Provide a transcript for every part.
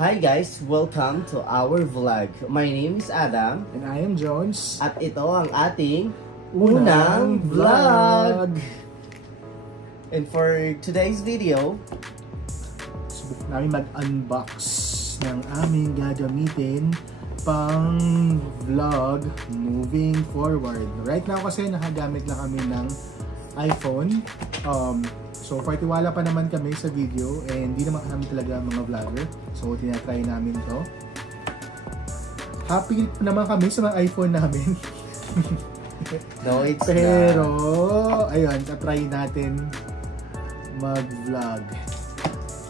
Hi guys! Welcome to our vlog. My name is Adam. And I am Jones. At ito ang ating unang vlog! And for today's video, subok namin mag-unbox ng aming gagamitin pang vlog moving forward. Right now kasi nakagamit lang kami ng iPhone. So far tiwala pa naman kami sa video and hindi naman kami talaga mga vlogger. So tinatry namin to. Happy naman kami sa mga iPhone namin. no, it's Pero ayun, tatry natin mag-vlog.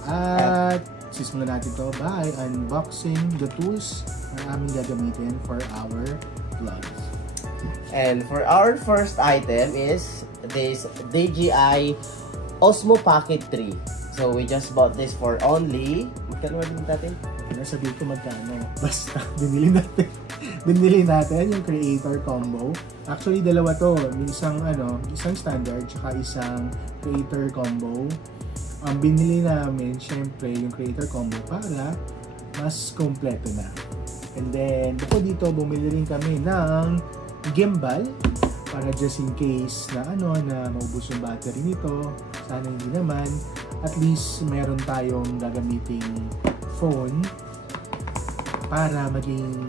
At sisimulan natin to by unboxing the tools na aming gagamitin for our vlogs. And for our first item is this DJI Osmo Pocket 3. So we just bought this for only, magkano din natin? Sabihin ko magkano. Basta binili natin yung creator combo. Actually dalawa to, isang standard tsaka isang creator combo. Ang binili namin syempre yung creator combo para mas kompleto na. And then bukod dito bumili rin kami ng gimbal para just in case na na maubos yung battery nito. Sana hindi naman. At least meron tayong gagamiting phone para maging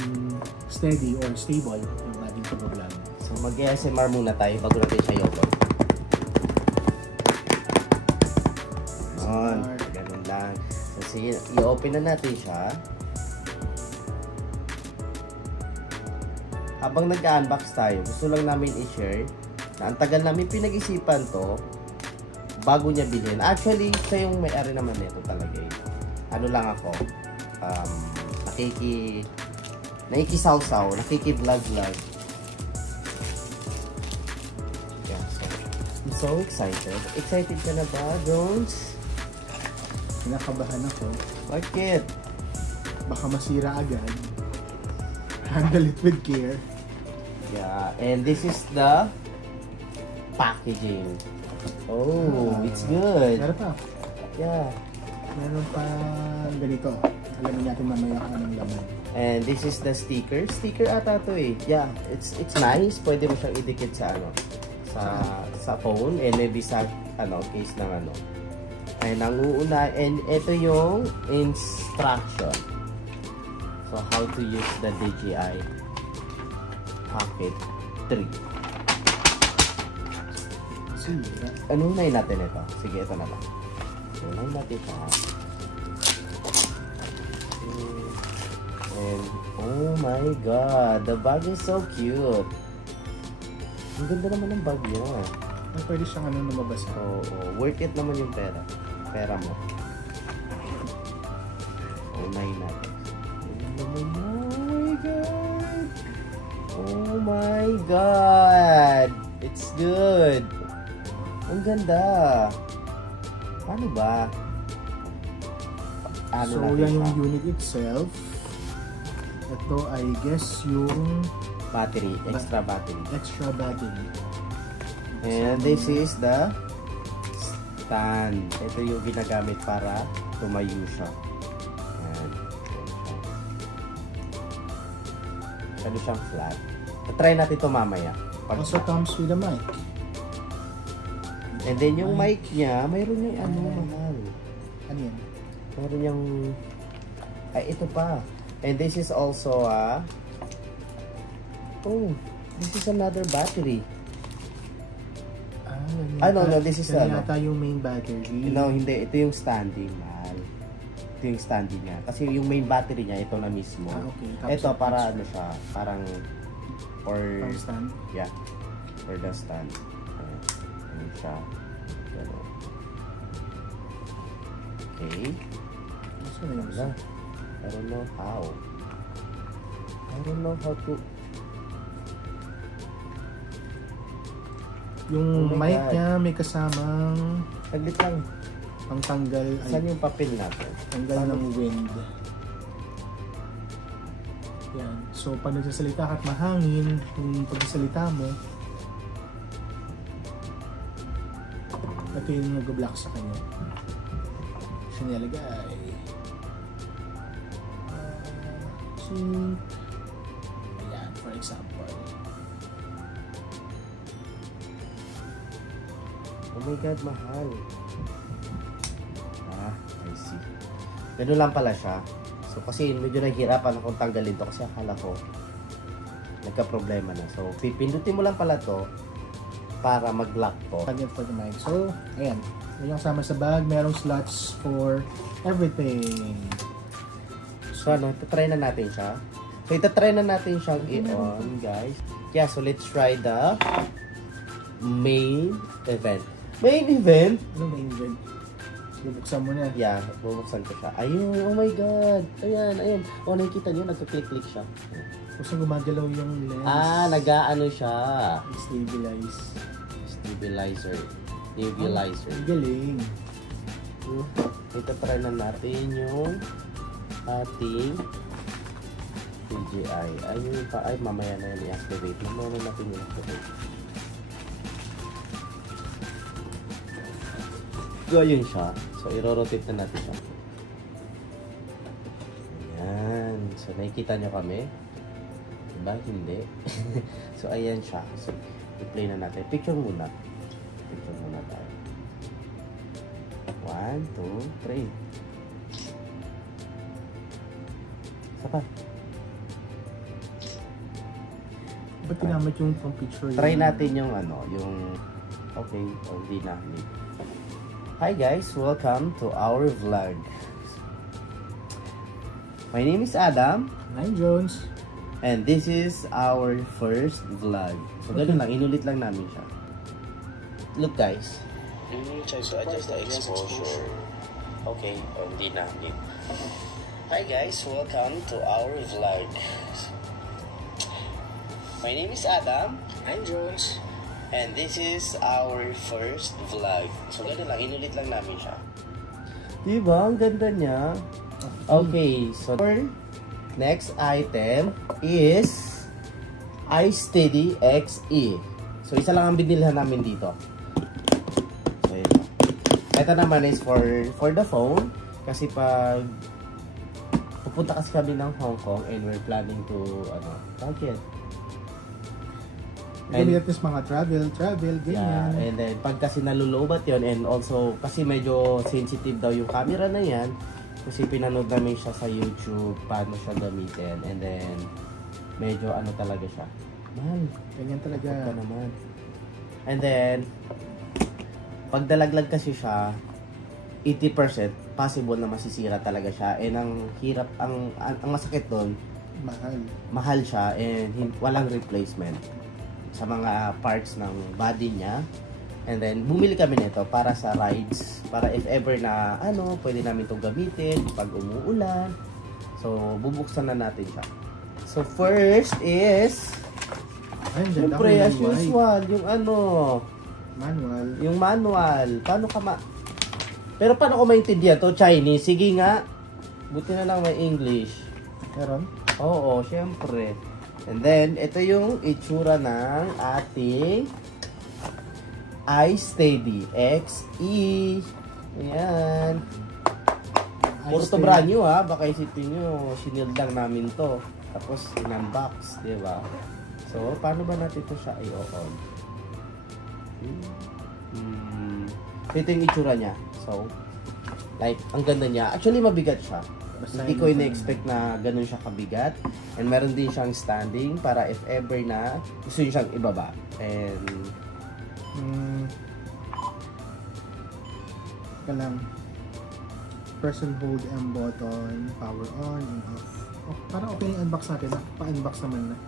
steady or stable yung ating pag-vlog. So mag-ASMR muna tayo bago natin siya i-open. Ganun lang. So sige, i-open na natin siya. Habang nag-unbox tayo, gusto lang namin i-share na ang tagal namin pinag-isipan to bago niya bilhin. Actually, siya yung may-ari naman nito talaga eh. Ano lang ako, nakikisaw-saw, nakiki-vlog-vlog. Yeah, so, I'm so excited. Excited ka na ba, Jones? Kinakabahan ako. Bakit? Baka masira agad. Handle it with care. Yeah, and this is the packaging. Oh, it's good. Meron pa. Yeah. Meron pa ganito. Alamin natin mamaya kung anong laman. And this is the sticker. Sticker ata to eh. Yeah, it's nice. Pwede mo siyang idikit sa sa phone and maybe sa case ng And ang uuna, and ito yung instruction. So how to use the DJI Pocket 3. Ano unahin natin ito? Sige, ito na lang. Unahin natin ito. And, oh my god, the bag is so cute. Ang ganda naman ng bag niya. Pwede siyang lumabas. Oo, worth it naman yung pera mo. Unahin natin. Oh my god! It's good! Ang ganda! Paano ba? So yan yung unit itself. Ito I guess yung battery, extra battery. And this is the stand. Ito yung ginagamit para tumayo siya. Ano siyang flat. Try natin ito mamaya. Also comes with a mic. And then yung mic niya, mayroon yung mahal. Ano yan? Mayroon yung ito pa. And this is also this is another battery. No, this is yata yung main battery. No, hindi. Ito yung standing, mahal. Ito yung standing niya. Kasi yung main battery niya, ito na mismo. Okay. Ito para siya, parang for stand? Yeah. For the stand. Ano siya. Okay. I don't know how. To yung mic niya may kasamang saglit lang. Pangtanggal. Saan yung papel natin? Tanggal ng wind. Yan. So, pag nagsasalita ka at mahangin, kung pagsasalita mo, ito yung nag-block sa kanya. Siya nilagay. unboxing. Ayan, for example. Oh my God, mahal. I see. Ganun lang pala siya. So, kasi medyo nahihirapan akong tanggalin to kasi akala ko nagka-problema na. So, pipindutin mo lang pala to para mag-lock to. Target for the mic. So, ayan. Yung kasama sa bag, merong slots for everything. So, ano, itatry na natin siya. So, itatry na natin siyang i-on, guys. Yeah, so let's try the main event. Main event? Ano main event? Bubuksan mo na. Yeah, bubuksan ko siya. Ayun, oh my God. Ayan, ayan. Oh, nakikita niyo, nagka-click-click siya. Kasi gumagalaw yung lens. Nag-ano siya. Stabilize. Stabilizer. Nebulizer. Ang galing. Ito try na natin yung ating DJI. Ayun pa. Ay, mamaya na yun i-activate. Mamaya natin yung activate. So, ayun siya. So, i-rotate na natin siya. Ayan. So, nakikita nyo kami. Diba? Hindi. So, ayan siya. So, i-play na natin. Picture muna. Picture muna tayo. 1, 2, 3. Sapa. Ba't ginamit yung pang picture? Try natin yung ano, yung... Okay, hindi na. Hi guys, welcome to our vlog. My name is Adam. I'm Jones. And this is our first vlog. So, ganun lang. Inulit lang namin siya. Look guys. Try to adjust the exposure. Okay, hindi na. Hi guys, welcome to our vlog. My name is Adam. I'm Jones. And this is our first vlog. So, ganun lang. Inulit lang namin siya. Diba? Ang ganda niya. Okay, so our next item is iSteady XE. So, isa lang ang binilhan namin dito. So, ito naman is for the phone. Kasi pag pupunta kasi kami ng Hong Kong and we're planning to, target. Gamit natin mga travel, ganyan. Yeah, and then pag kasi nalulobat yun, and also kasi medyo sensitive daw yung camera na yan, kasi pinanood namin siya sa YouTube paano siya gamitin, and then medyo ano talaga siya, mahal, ganyan talaga naman. And then pag dalaglag kasi siya 80% possible na masisira talaga siya, and ang hirap, ang masakit doon, mahal siya, and walang replacement sa mga parts ng body niya. And then bumili kami nito para sa rides, para if ever na pwede namin itong gamitin pag umuulan. So bubuksan na natin siya. So first is siyempre as usual yung manual. Yung manual. Paano pero paano ko maintindihan to? Chinese? Sige nga. Buti na lang may English. Meron? Oo, syempre. And then, ito yung itsura ng ating iSteady XE. Ayan. Puro to brand new ha. Baka isipin nyo, sinild lang namin to. Tapos, in-unbox, diba? So, paano ba natin ito siya i-on? Ito yung itsura niya. So, like, ang ganda niya. Actually, mabigat siya. Hindi ko ina-expect na ganun siya kabigat. And meron din siyang standing para if ever na gusto nyo siyang ibaba. And press and hold M button, power on and off. Oh, parang okay yung unbox natin. Pa-unbox naman na.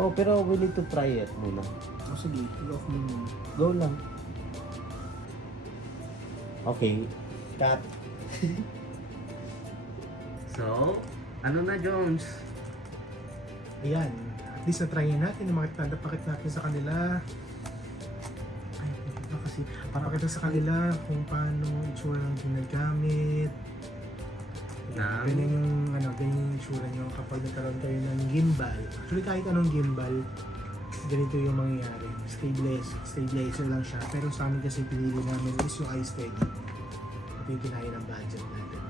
oh, pero we need to try it muna. Oh, sige, i-off mo muna. Go lang. Okay. Cut. So, ano na, Jones? Ayan, at least na-try natin, napakit natin sa kanila. Ay, kasi para makita sa kanila kung paano itsura ng ginagamit. Ganyan yung ganyan yung itsura nyo kapag nagkaroon kayo ng gimbal. Actually, kahit anong gimbal, ganito yung mangyayari. Stabilizer lang siya. Pero sa amin kasi pinili namin is yung iSteady. Ito yung kinaya ng budget natin.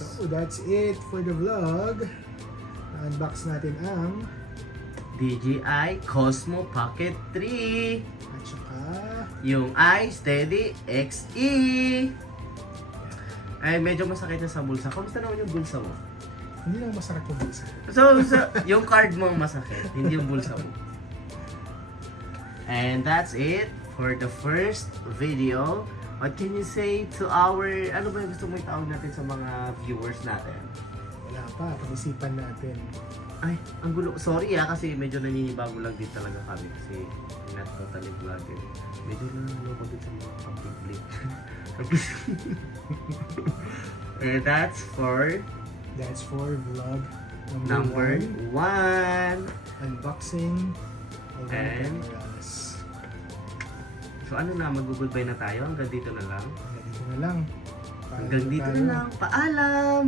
So that's it for the vlog. Na-unbox natin ang DJI Cosmo Pocket 3. at saka Yung iSteady XE. Ay, medyo masakit na sa bulsa. Kamusta naman yung bulsa mo? hindi lang masarap yung bulsa. So, yung card mo ang masakit, hindi yung bulsa mo. And that's it for the first video. What can you say to our, ano ba yung gusto mo itawag natin sa mga viewers natin? Wala pa, pag-isipan natin. Ay, ang gulo. Sorry kasi medyo naninibago lang din talaga kami kasi not totally vlogger. Medyo nanalo ko din sa mga public. And that's for vlog number 1. Unboxing of our And cameras. so ano na, mag-goodbye na tayo. Hanggang dito na lang. Hanggang dito na lang. Hanggang dito na lang. Paalam!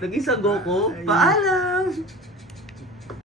Naging sa Goku. Bye. Paalam!